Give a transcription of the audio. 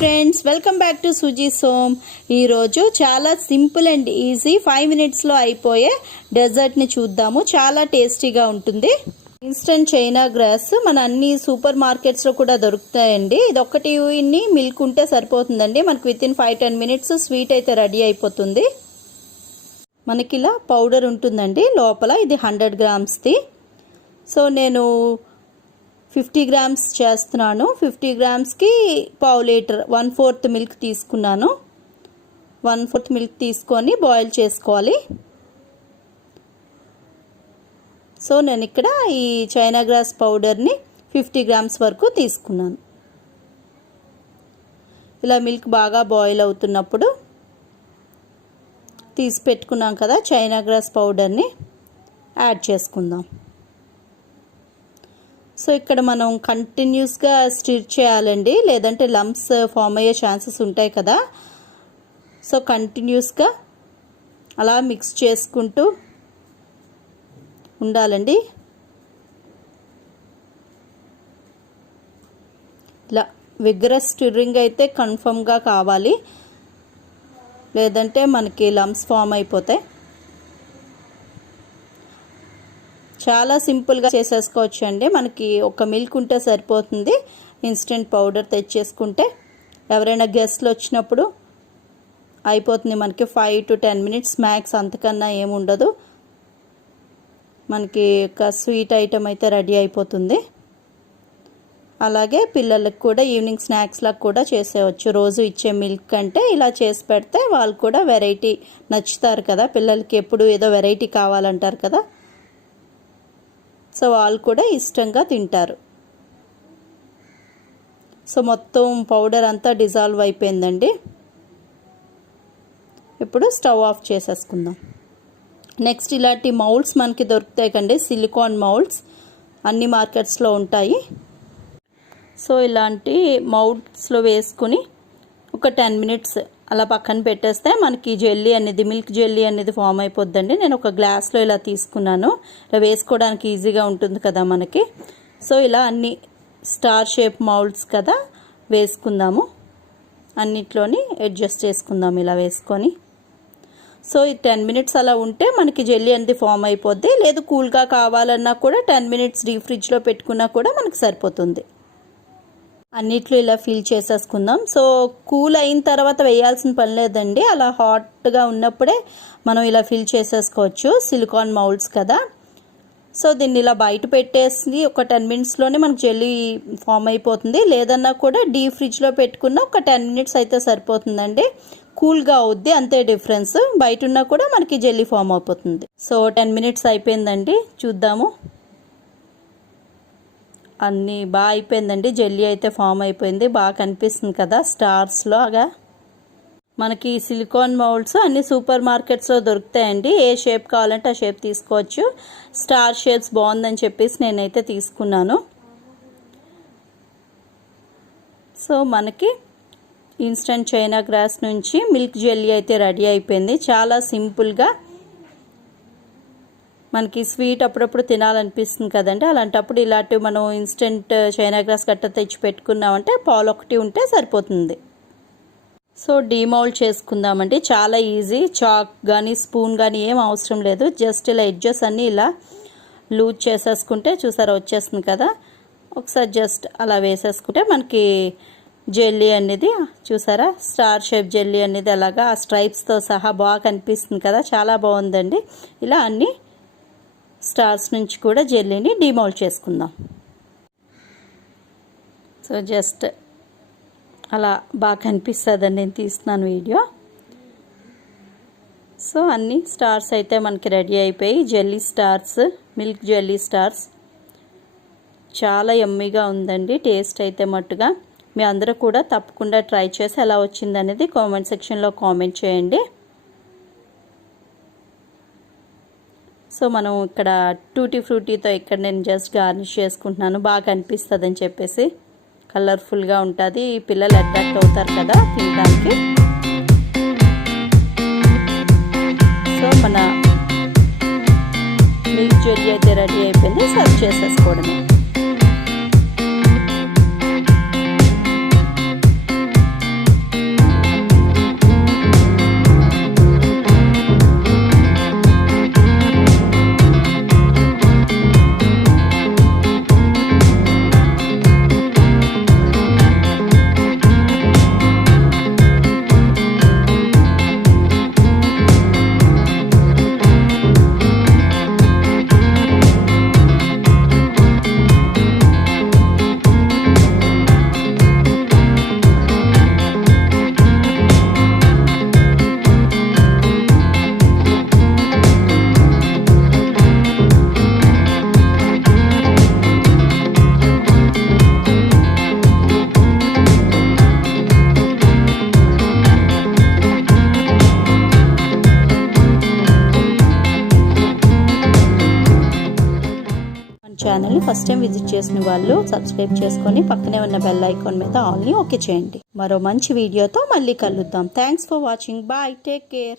Friends, welcome back to సుజీ సోమ్. ఈరోజు చాలా సింపుల్ అండ్ ఈజీ 5 మినిట్స్లో అయిపోయే డెజర్ట్ని చూద్దాము. చాలా టేస్టీగా ఉంటుంది. ఇన్స్టెంట్ చైనా గ్రాస్ మన అన్ని సూపర్ మార్కెట్స్లో కూడా దొరుకుతాయండి. ఇది ఒక్కటి మిల్క్ ఉంటే సరిపోతుందండి. మనకు వితిన్ 5-10 మినిట్స్ స్వీట్ అయితే రెడీ అయిపోతుంది. మనకి ఇలా పౌడర్ ఉంటుందండి లోపల. ఇది 100 గ్రామ్స్ది. సో నేను 50 గ్రామ్స్ చేస్తున్నాను. 50 గ్రామ్స్కి పావు లీటర్ 1/4 మిల్క్ తీసుకున్నాను. 1/4 మిల్క్ తీసుకొని బాయిల్ చేసుకోవాలి. సో నేను ఇక్కడ ఈ చైనా గ్రాస్ పౌడర్ని 50 గ్రామ్స్ వరకు తీసుకున్నాను. ఇలా మిల్క్ బాగా బాయిల్ అవుతున్నప్పుడు తీసి పెట్టుకున్నాం కదా చైనా గ్రాస్ పౌడర్ని యాడ్ చేసుకుందాం. సో ఇక్కడ మనం కంటిన్యూస్గా స్టిర్ చేయాలండి, లేదంటే లంప్స్ ఫామ్ అయ్యే ఛాన్సెస్ ఉంటాయి కదా. సో కంటిన్యూస్గా అలా మిక్స్ చేసుకుంటూ ఉండాలండి. ఇలా విగ్రస్ స్టిర్రింగ్ అయితే కన్ఫర్మ్గా కావాలి, లేదంటే మనకి లంప్స్ ఫామ్ అయిపోతాయి. చాలా సింపుల్గా చేసేసుకోవచ్చు అండి. మనకి ఒక మిల్క్ ఉంటే సరిపోతుంది. ఇన్స్టెంట్ పౌడర్ తెచ్చేసుకుంటే ఎవరైనా గెస్ట్లు వచ్చినప్పుడు అయిపోతుంది. మనకి 5 to 10 మినిట్స్ మ్యాక్స్, అంతకన్నా ఏముండదు. మనకి ఒక స్వీట్ ఐటెం అయితే రెడీ అయిపోతుంది. అలాగే పిల్లలకు కూడా ఈవినింగ్ స్నాక్స్లా కూడా చేసేవచ్చు. రోజు ఇచ్చే మిల్క్ అంటే ఇలా చేసి పెడితే వాళ్ళు కూడా వెరైటీ నచ్చుతారు కదా. పిల్లలకి ఎప్పుడు ఏదో వెరైటీ కావాలంటారు కదా. సో వాళ్ళు కూడా ఇష్టంగా తింటారు. సో మొత్తం పౌడర్ అంతా డిజాల్వ్ అయిపోయిందండి. ఇప్పుడు స్టవ్ ఆఫ్ చేసేసుకుందాం. నెక్స్ట్ ఇలాంటి మౌల్డ్స్ మనకి దొరుకుతాయి కండి, సిలికాన్ మౌల్డ్స్ అన్ని మార్కెట్స్లో ఉంటాయి. సో ఇలాంటి మౌల్డ్స్లో వేసుకుని ఒక 10 మినిట్స్ అలా పక్కన పెట్టేస్తే మనకి జెల్లీ అనేది, మిల్క్ జెల్లీ అనేది ఫామ్ అయిపోద్దండి. నేను ఒక గ్లాస్లో ఇలా తీసుకున్నాను. ఇలా వేసుకోవడానికి ఈజీగా ఉంటుంది కదా మనకి. సో ఇలా అన్ని స్టార్ షేప్ మౌల్డ్స్ కదా వేసుకుందాము. అన్నిట్లోని అడ్జస్ట్ చేసుకుందాం ఇలా వేసుకొని. సో ఈ 10 మినిట్స్ అలా ఉంటే మనకి జెల్లీ అనేది ఫామ్ అయిపోద్ది. లేదు కూల్గా కావాలన్నా కూడా 10 మినిట్స్ డీప్ ఫ్రిడ్జ్లో పెట్టుకున్నా కూడా మనకి సరిపోతుంది. అన్నిట్లో ఇలా ఫిల్ చేసేసుకుందాం. సో కూల్ అయిన తర్వాత వేయాల్సిన పని లేదండి. అలా హాట్గా ఉన్నప్పుడే మనం ఇలా ఫిల్ చేసేసుకోవచ్చు. సిలికాన్ మౌల్డ్స్ కదా. సో దీన్ని ఇలా బయట పెట్టేసి ఒక 10 మినిట్స్లోనే మనకు జెల్లీ ఫామ్ అయిపోతుంది. లేదన్నా కూడా డీప్ ఫ్రిడ్జ్లో పెట్టుకున్న ఒక 10 మినిట్స్ అయితే సరిపోతుందండి. కూల్గా అవుద్ది, అంతే డిఫరెన్స్. బయట ఉన్నా కూడా మనకి జెల్లీ ఫామ్ అయిపోతుంది. సో 10 మినిట్స్ అయిపోయిందండి. చూద్దాము. అన్నీ బాగా అయిపోయిందండి. జెల్లీ అయితే ఫామ్ అయిపోయింది. బాగా కనిపిస్తుంది కదా స్టార్స్ లాగా. మనకి సిలికాన్ మౌల్డ్స్ అన్ని సూపర్ మార్కెట్స్లో దొరుకుతాయండి. ఏ షేప్ కావాలంటే ఆ షేప్ తీసుకోవచ్చు. స్టార్ షేప్స్ బాగుందని చెప్పేసి నేనైతే తీసుకున్నాను. సో మనకి ఇన్స్టెంట్ చైనా గ్రాస్ నుంచి మిల్క్ జెల్లీ అయితే రెడీ అయిపోయింది. చాలా సింపుల్గా. మనకి స్వీట్ అప్పుడప్పుడు తినాలనిపిస్తుంది కదండి. అలాంటప్పుడు ఇలాంటివి మనం ఇన్స్టెంట్ చైనా గ్రాస్ గట్ట తెచ్చి పెట్టుకున్నామంటే పాలు ఒకటి ఉంటే సరిపోతుంది. సో డీమౌల్డ్ చేసుకుందామండి. చాలా ఈజీ. చాక్ కానీ స్పూన్ కానీ ఏం అవసరం లేదు. జస్ట్ ఇలా ఎడ్జెస్ అన్నీ ఇలా లూజ్ చేసేసుకుంటే చూసారా వచ్చేస్తుంది కదా. ఒకసారి జస్ట్ అలా వేసేసుకుంటే మనకి జెల్లీ అనేది చూసారా స్టార్ షేప్ జెల్లీ అనేది అలాగా ఆ స్ట్రైప్స్తో సహా బాగా కనిపిస్తుంది కదా. చాలా బాగుందండి. ఇలా అన్నీ స్టార్స్ నుంచి కూడా జెల్లీని డిమౌల్డ్ చేసుకుందాం. సో జస్ట్ అలా బాగా కనిపిస్తుందండి. నేను తీస్తున్నాను వీడియో. సో అన్ని స్టార్స్ అయితే మనకి రెడీ అయిపోయి jelly stars, milk jelly stars. చాలా యమ్మీగా ఉందండి. టేస్ట్ అయితే మట్టుగా మీ అందరూ కూడా తప్పకుండా ట్రై చేసి ఎలా వచ్చిందనేది కామెంట్ సెక్షన్లో కామెంట్ చేయండి. సో మనం ఇక్కడ టూటీ ఫ్రూటీతో ఇక్కడ నేను జస్ట్ గార్నిష్ చేసుకుంటున్నాను. బాగా అనిపిస్తుంది అని చెప్పేసి, కలర్ఫుల్గా ఉంటుంది. పిల్లలు అట్రాక్ట్ అవుతారు కదా తినడానికి. సో మన మిల్క్ జెల్లీ అయితే రెడీ అయిపోయింది. సర్వ్ చేసేసుకోవడమే. ఛానల్ని ఫస్ట్ టైం విజిట్ చేసిన వాళ్ళు సబ్స్క్రైబ్ చేసుకొని పక్కనే ఉన్న బెల్ ఐకాన్ మీద ఆల్ని ఓకే చేయండి. మరో మంచి వీడియోతో మళ్ళీ కలుద్దాం. Thanks for watching. Bye. Take care.